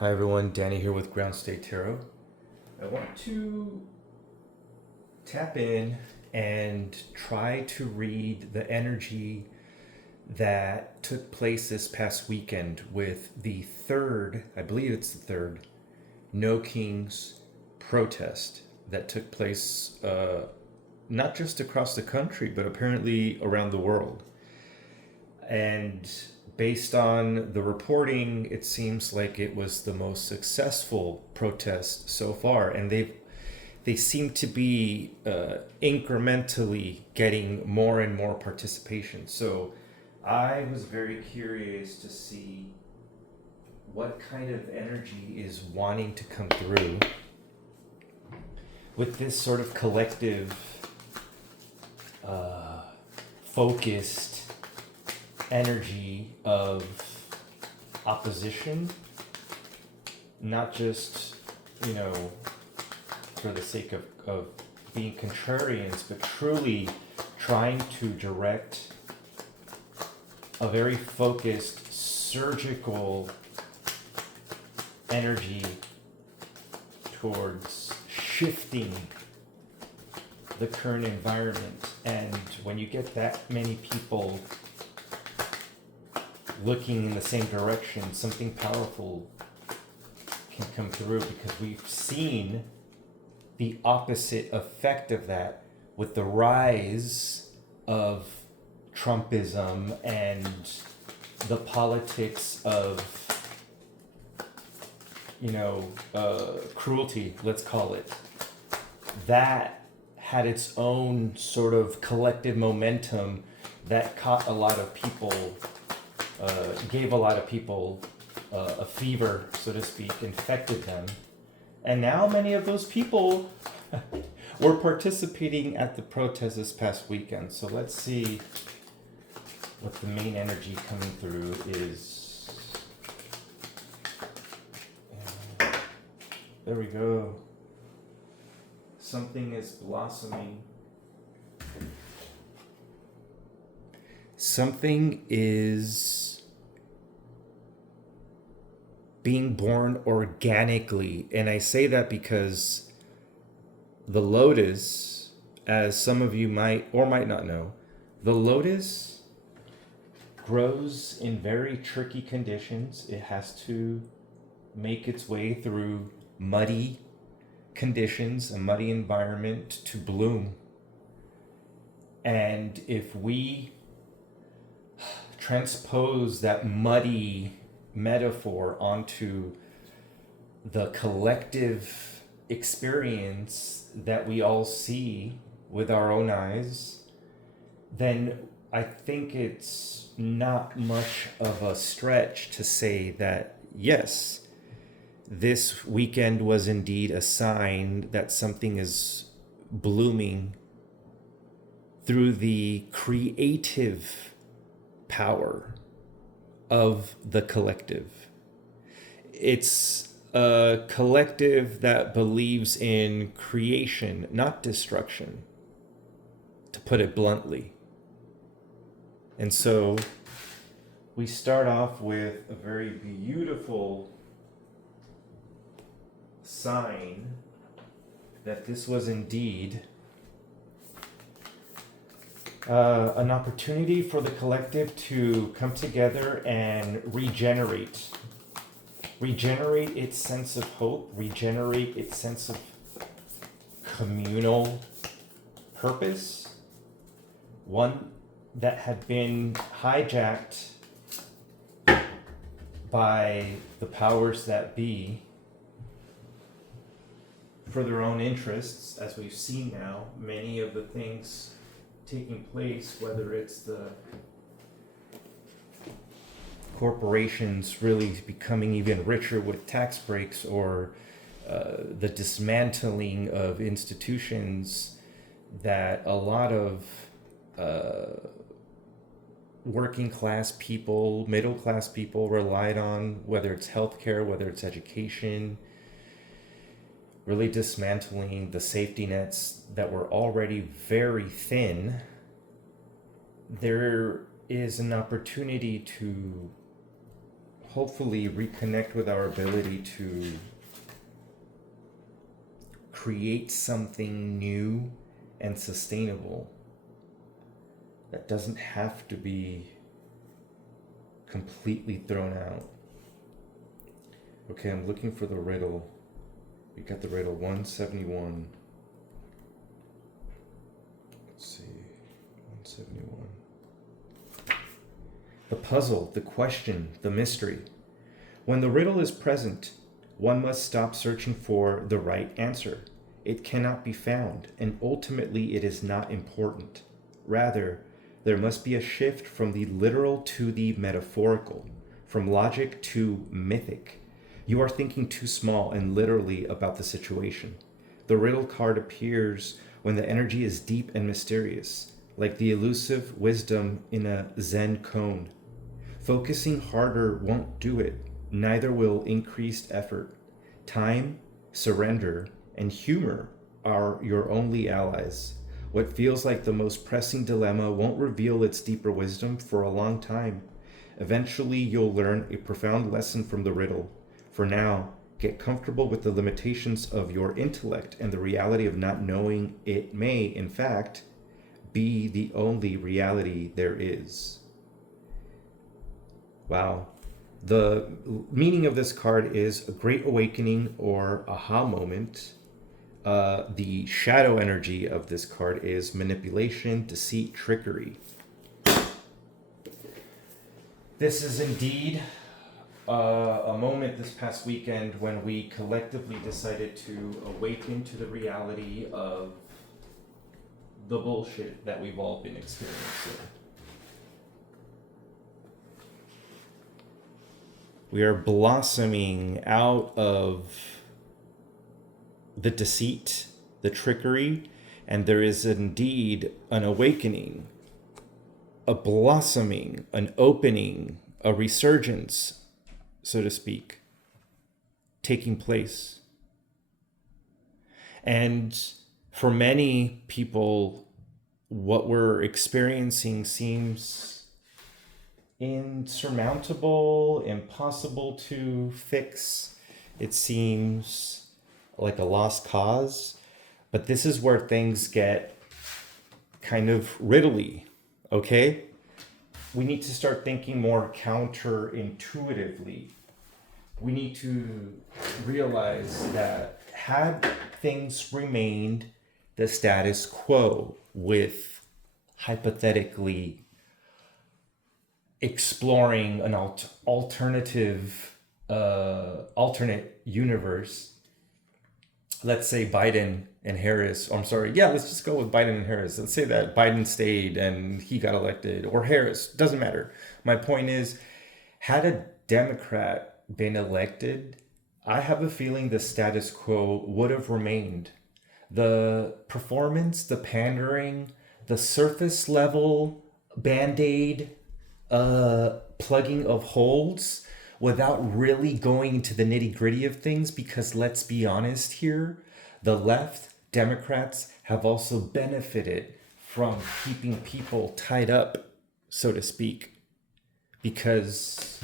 Hi everyone, Danny here with Ground State Tarot. I want to tap in and try to read the energy that took place this past weekend with the third, I believe it's the third, No Kings protest that took place not just across the country, but apparently around the world. And based on the reporting, it seems like it was the most successful protest so far, and they seem to be incrementally getting more and more participation. So I was very curious to see what kind of energy is wanting to come through with this sort of collective, focused energy of opposition, not just, you know, for the sake of being contrarians, but truly trying to direct a very focused, surgical energy towards shifting the current environment. And when you get that many people looking in the same direction, something powerful can come through, because we've seen the opposite effect of that with the rise of Trumpism and the politics of, cruelty, let's call it. That had its own sort of collective momentum that caught a lot of people, gave a lot of people a fever, so to speak, infected them. And now many of those people were participating at the protest this past weekend. So let's see what the main energy coming through is. And there we go. Something is blossoming. Something is being born organically. And I say that because the lotus, as some of you might or might not know, the lotus grows in very tricky conditions. It has to make its way through muddy conditions, a muddy environment to bloom. And if we transpose that muddy metaphor onto the collective experience that we all see with our own eyes, then I think it's not much of a stretch to say that, yes, this weekend was indeed a sign that something is blooming through the creative power of the collective. It's a collective that believes in creation, not destruction, to put it bluntly. And so we start off with a very beautiful sign that this was indeed an opportunity for the collective to come together and regenerate its sense of hope, regenerate its sense of communal purpose, one that had been hijacked by the powers that be for their own interests. As we've seen now, many of the things taking place, whether it's the corporations really becoming even richer with tax breaks, or the dismantling of institutions that a lot of working class people, middle class people relied on, whether it's healthcare, whether it's education, really dismantling the safety nets that were already very thin. There is an opportunity to hopefully reconnect with our ability to create something new and sustainable that doesn't have to be completely thrown out. Okay, I'm looking for the riddle. We got the riddle 171. Let's see. 171. The puzzle, the question, the mystery. When the riddle is present, one must stop searching for the right answer. It cannot be found, and ultimately it is not important. Rather, there must be a shift from the literal to the metaphorical, from logic to mythic. You are thinking too small and literally about the situation. The riddle card appears when the energy is deep and mysterious, like the elusive wisdom in a Zen koan. Focusing harder won't do it, neither will increased effort. Time, surrender, and humor are your only allies. What feels like the most pressing dilemma won't reveal its deeper wisdom for a long time. Eventually, you'll learn a profound lesson from the riddle. For now, get comfortable with the limitations of your intellect and the reality of not knowing it may, in fact, be the only reality there is. Wow. The meaning of this card is a great awakening or aha moment. The shadow energy of this card is manipulation, deceit, trickery. This is indeed a moment this past weekend when we collectively decided to awaken to the reality of the bullshit that we've all been experiencing. We are blossoming out of the deceit, the trickery, and there is indeed an awakening, a blossoming, an opening, a resurgence, so to speak, taking place. And for many people, what we're experiencing seems insurmountable, impossible to fix. It seems like a lost cause. But this is where things get kind of riddly, okay? We need to start thinking more counterintuitively. We need to realize that had things remained the status quo with hypothetically exploring an alternate universe, let's say Biden and Harris, let's just go with Biden and Harris. Let's say that Biden stayed and he got elected, or Harris, doesn't matter. My point is, had a Democrat been elected, I have a feeling the status quo would have remained. The performance, the pandering, the surface level band-aid plugging of holes without really going into the nitty-gritty of things, because let's be honest here, the left, Democrats, have also benefited from keeping people tied up, so to speak, because,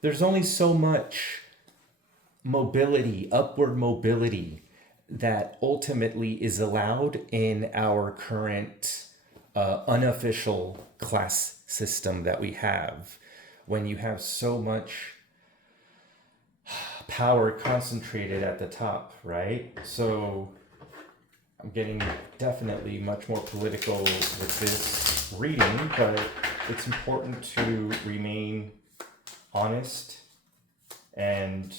there's only so much mobility, upward mobility, that ultimately is allowed in our current unofficial class system that we have. When you have so much power concentrated at the top, right? So I'm getting definitely much more political with this reading, but it's important to remain honest and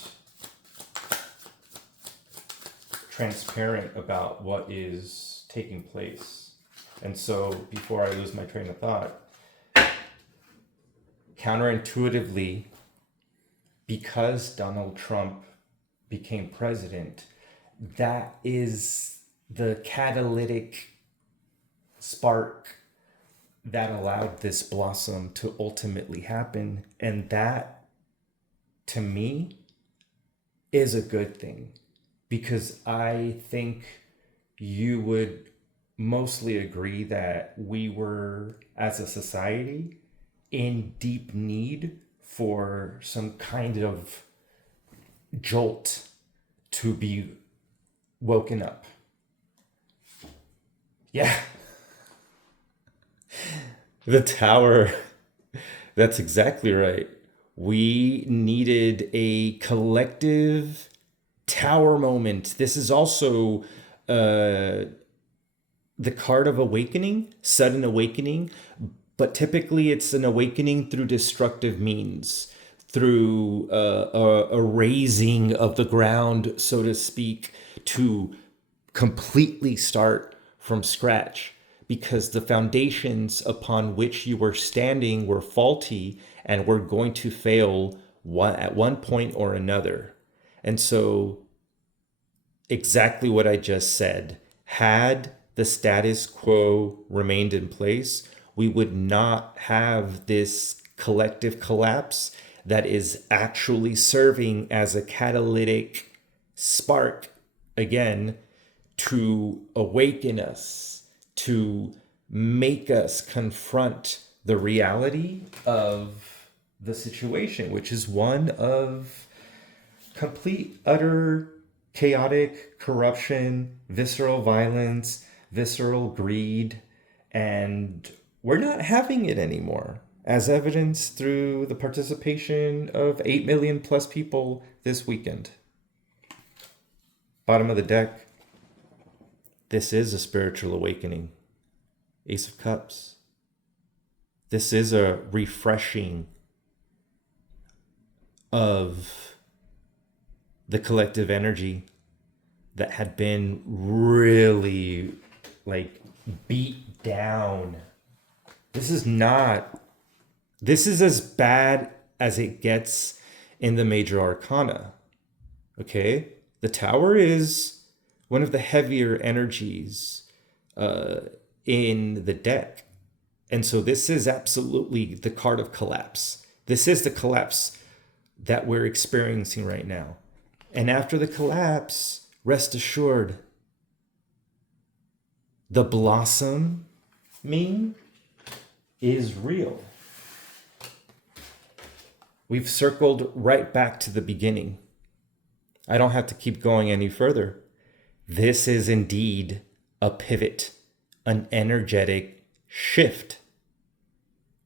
transparent about what is taking place. And so before I lose my train of thought, counterintuitively, because Donald Trump became president, that is the catalytic spark that allowed this blossom to ultimately happen. And that, to me, is a good thing, because I think you would mostly agree that we were, as a society, in deep need for some kind of jolt to be woken up. Yeah. The tower. That's exactly right. We needed a collective tower moment. This is also uh, the card of awakening, sudden awakening, but typically it's an awakening through destructive means, through a raising of the ground, so to speak, to completely start from scratch because the foundations upon which you were standing were faulty and were going to fail at one point or another. And so, exactly what I just said, had the status quo remained in place, we would not have this collective collapse that is actually serving as a catalytic spark again to awaken us, to make us confront the reality of the situation, which is one of complete, utter, chaotic corruption, visceral violence, visceral greed, and we're not having it anymore, as evidenced through the participation of 8 million plus people this weekend. Bottom of the deck. This is a spiritual awakening. Ace of Cups. This is a refreshing of the collective energy that had been really beat down. This is as bad as it gets in the major arcana. Okay? The tower is one of the heavier energies in the deck. And so this is absolutely the card of collapse. This is the collapse that we're experiencing right now. And after the collapse, rest assured, the blossoming is real. We've circled right back to the beginning. I don't have to keep going any further. This is indeed a pivot, an energetic shift.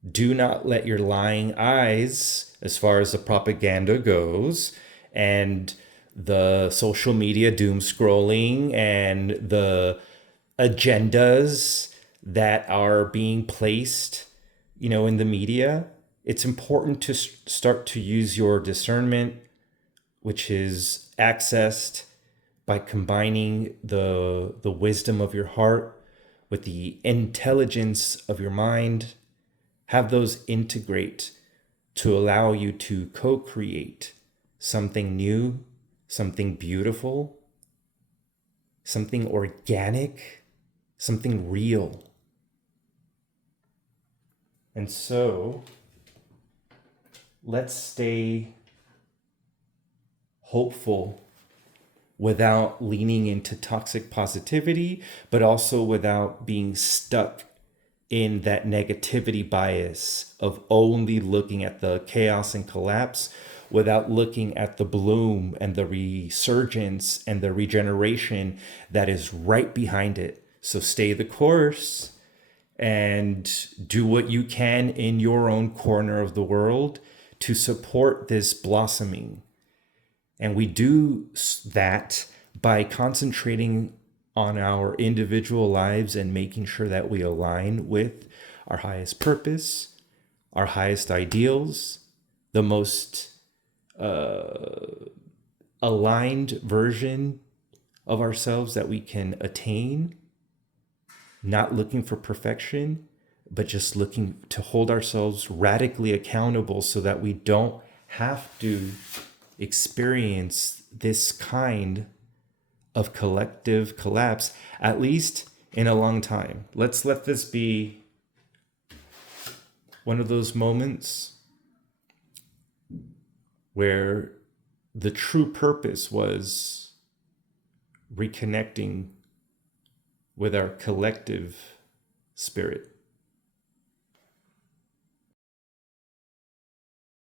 Do not let your lying eyes, as far as the propaganda goes, and the social media doom scrolling and the agendas that are being placed, in the media. It's important to start to use your discernment, which is accessed by combining the wisdom of your heart with the intelligence of your mind. Have those integrate to allow you to co-create something new, something beautiful, something organic, something real. And so, let's stay hopeful without leaning into toxic positivity, but also without being stuck in that negativity bias of only looking at the chaos and collapse without looking at the bloom and the resurgence and the regeneration that is right behind it. So stay the course and do what you can in your own corner of the world to support this blossoming. And we do that by concentrating on our individual lives and making sure that we align with our highest purpose, our highest ideals, the most aligned version of ourselves that we can attain, not looking for perfection, but just looking to hold ourselves radically accountable so that we don't have to experience this kind of collective collapse, at least in a long time. Let's let this be one of those moments where the true purpose was reconnecting with our collective spirit.